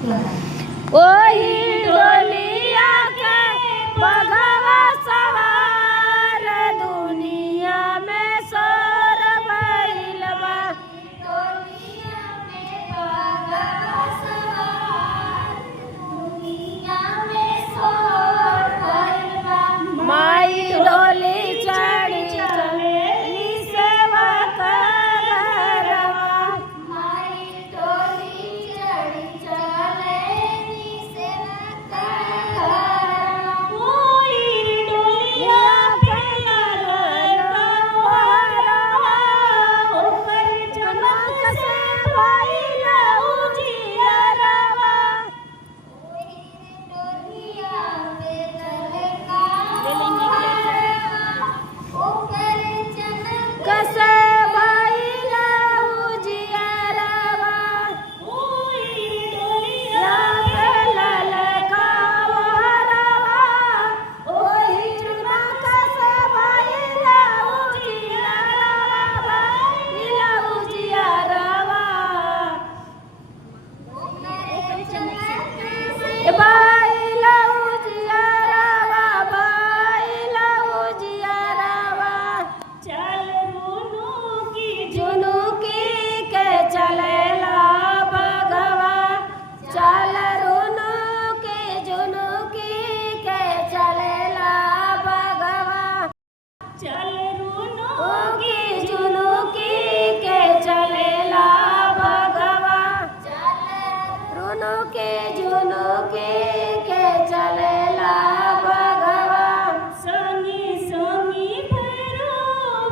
ओही डोलिया के बघवा सवार दुनिया में सोर भइल बा। डोलिया में बघवा सवार दुनिया में सोर भइल बा। माई डोली चढ़ी चलेली सेवा करवा। माई डोली चढ़ी चलेली सेवा करवा। ओही डोलिया पे लगल मोहरवा, ओकर चमक से भइल उजियरवा। डोलिया पे चले कारवा, ओकर चमक कसे भइल उजियरवा। ओही डोलिया पे ललका मोहरवा, ओही चमक से भइल उजियरवा, भइल उजियरवा। ओकर चमक से भइल उजियरवा, भइल उजियरवा। चल रुनुकी के चलेला बघवा। चल रुनुकी जुनुकी के चलेला बघवा। चल रुनुकी जुनुकी के चलेला बघवा। रुनुकी जुनुकी के चलेला बघवा। संगी संगी भैरो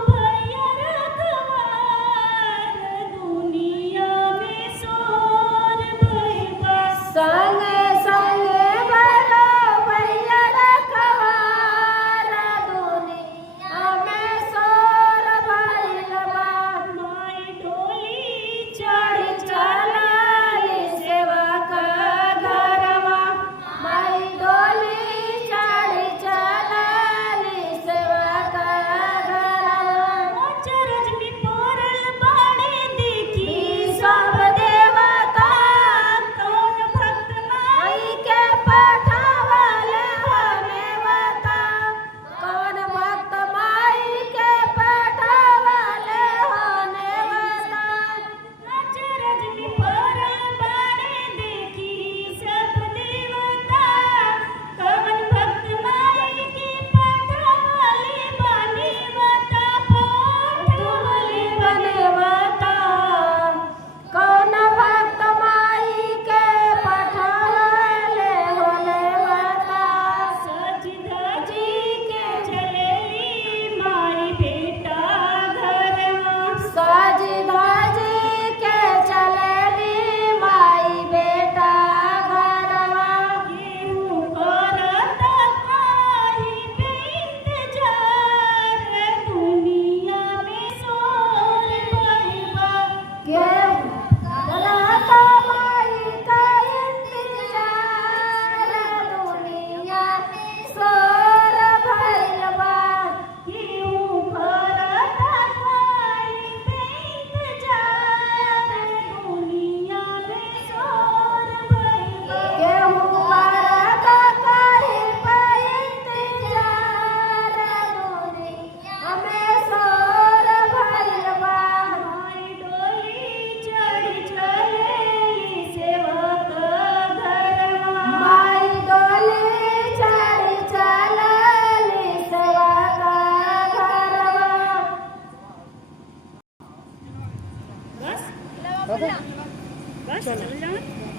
भैया रखवार दुनिया में सोर भइल बा। संगे संगे भैरो भैया रखवार दुनिया में सोर भइल बा। माई डोली चढ़ी चलली सेवा घरवा। माई डोली चढ़ी चलली सेवा घरवा। चरज में पड़ल बाड़े देखी सब देवता, कौन भक्त माई के पठावल होनेवता। कौन भक्त माई के पठावल होनेवता। चरज में पड़ल बाड़े देखी सब देवता, कौन भक्त माई के पठावल बनेवता। पठावल बनेवता, कौन भक्त माई के पठावल होनेवता। सज धजी के चलेली माई बेटा घरवा। सज धजी के चलेली माई बेटा घरवा। केहू करत माई पे इंतजार दुनिया में सोर भइल बा। केहू करत माई का इंतजार दुनिया में सोर भइल बा। केहू करत माई पे इंतजार दुनिया में सोर भइल बा। केहू करत काहे पे इंतजार दुनिया में सोर भइल बा। माई डोली चढ़ी चलेली सेवा घरवा। माई डोली चढ़ी चलेली सेवा घरवा। बस चल जाना।